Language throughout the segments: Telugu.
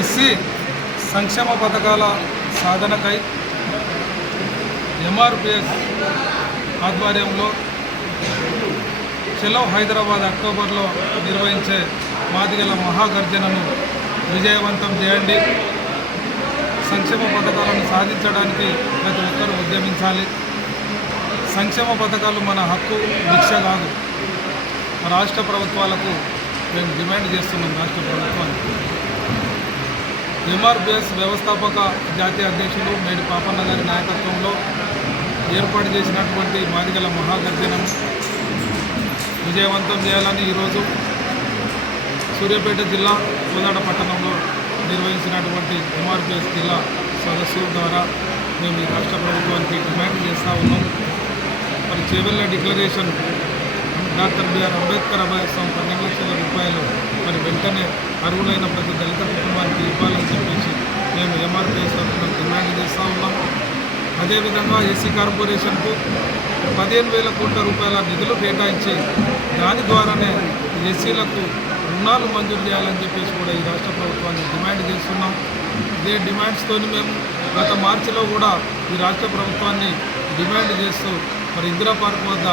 ఎస్సీ సంక్షేమ పథకాల సాధనకై ఎంఆర్పిఎస్ ఆధ్వర్యంలో చలో హైదరాబాద్ అక్టోబర్లో నిర్వహించే మాదిగల మహాగర్జనను విజయవంతం చేయండి. సంక్షేమ పథకాలను సాధించడానికి ప్రతి ఒక్కరూ ఉద్యమించాలి. సంక్షేమ పథకాలు మన హక్కు, భిక్ష కాదు. రాష్ట్ర ప్రభుత్వాలకు మేము డిమాండ్ చేస్తున్నాం. రాష్ట్ర ప్రభుత్వానికి ఎంఆర్పిఎస్ వ్యవస్థాపక జాతీయ అధ్యక్షులు మేడి పాపన్న గారి నాయకత్వంలో ఏర్పాటు చేసినటువంటి మాదిగల మహాగర్జనను విజయవంతం చేయాలని ఈరోజు సూర్యాపేట జిల్లా కోదాడ పట్టణంలో నిర్వహించినటువంటి ఎంఆర్పిఎస్ జిల్లా సదస్సు ద్వారా మేము ఈ రాష్ట్ర ప్రభుత్వానికి డిమాండ్ చేస్తూ ఉన్నాం. మరి Chevella declaration doctor BR Ambedkar అభయస్థం 12 లక్షల రూపాయలు మరి వెంటనే అర్హులైన ప్రతి దళిత కుటుంబానికి ఇవ్వాలని చెప్పేసి మేము ఎంఆర్పిఎస్ తరఫున డిమాండ్ చేస్తూ ఉన్నాం. అదేవిధంగా ఎస్సీ కార్పొరేషన్కు 15,000 కోట్ల రూపాయల నిధులు కేటాయించి దాని ద్వారానే ఎస్సీలకు రుణాలు మంజూరు చేయాలని చెప్పేసి కూడా ఈ రాష్ట్ర ప్రభుత్వాన్ని డిమాండ్ చేస్తున్నాం. ఇదే డిమాండ్స్తో మేము గత మార్చిలో కూడా ఈ రాష్ట్ర ప్రభుత్వాన్ని డిమాండ్ చేస్తూ మరి ఇందిరా పార్క్ వద్ద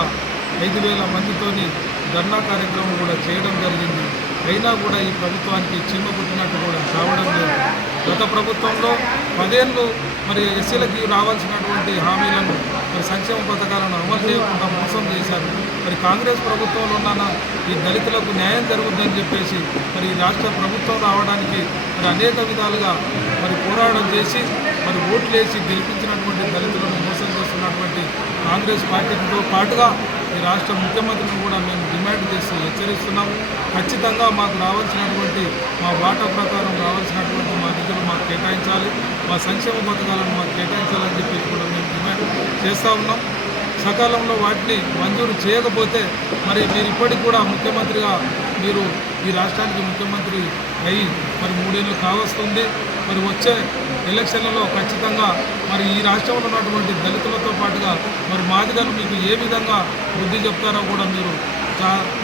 5,000 మందితోని ధర్నా కార్యక్రమం కూడా చేయడం జరిగింది. అయినా కూడా ఈ ప్రభుత్వానికి చీమ పుట్టినట్టు కూడా కావడం లేదు. గత ప్రభుత్వంలో 10 ఏళ్ళు మరి ఎస్సీలకి రావాల్సినటువంటి హామీలను మరి సంక్షేమ పథకాలను అమలు చేయకుండా మోసం చేశారు. మరి కాంగ్రెస్ ప్రభుత్వంలో ఉన్న ఈ దళితులకు న్యాయం జరుగుతుందని చెప్పేసి మరి ఈ రాష్ట్ర ప్రభుత్వం రావడానికి మరి అనేక విధాలుగా మరి పోరాటం చేసి మరి ఓట్లేసి గెలిపించినటువంటి దళితులను మోసం చేస్తున్నటువంటి కాంగ్రెస్ పార్టీతో పాటుగా ఈ రాష్ట్ర ముఖ్యమంత్రిని కూడా మేము డిమాండ్ చేస్తూ హెచ్చరిస్తున్నాం. ఖచ్చితంగా మాకు రావాల్సినటువంటి మా వాటా ప్రకారం రావాల్సినటువంటి మా నిధులు మాకు కేటాయించాలి, మా సంక్షేమ పథకాలను మాకు కేటాయించాలని చెప్పి కూడా మేము డిమాండ్ చేస్తూ ఉన్నాం. సకాలంలో వాటిని మంజూరు చేయకపోతే మరి మీరు ఇప్పటికి కూడా ముఖ్యమంత్రిగా మీరు ఈ రాష్ట్రానికి ముఖ్యమంత్రి అయ్యి మరి 3 ఏళ్ళు కావస్తుంది. మరి వచ్చే ఎలక్షన్లలో ఖచ్చితంగా మరి ఈ రాష్ట్రంలో ఉన్నటువంటి దళితులతో పాటుగా మరి మాదిగలు మీకు ఏ విధంగా బుద్ధి చెప్తారో కూడా మీరు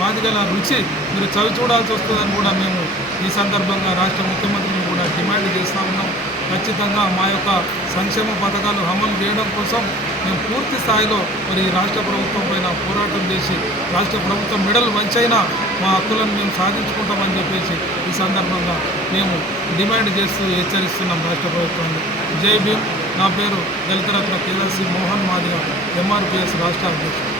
మాదిగల రుచి మీరు చవి చూడాల్సి వస్తుందని కూడా మేము ఈ సందర్భంగా రాష్ట్ర ముఖ్యమంత్రిని కూడా డిమాండ్ చేస్తూ ఉన్నాం. ఖచ్చితంగా మా యొక్క సంక్షేమ పథకాలు అమలు చేయడం కోసం మేము పూర్తి స్థాయిలో మరి ఈ రాష్ట్ర ప్రభుత్వం పైన పోరాటం చేసి రాష్ట్ర ప్రభుత్వం మెడలు వంచైనా మా హక్కులను మేము సాధించుకుంటామని చెప్పేసి ఈ సందర్భంగా మేము డిమాండ్ చేస్తూ హెచ్చరిస్తున్నాం రాష్ట్ర ప్రభుత్వాన్ని. జై భీమ్. నా పేరు దళిత రత్న కేదాసి మోహన్ మాదిగ, ఎంఆర్పిఎస్ రాష్ట్ర అధ్యక్షుడు.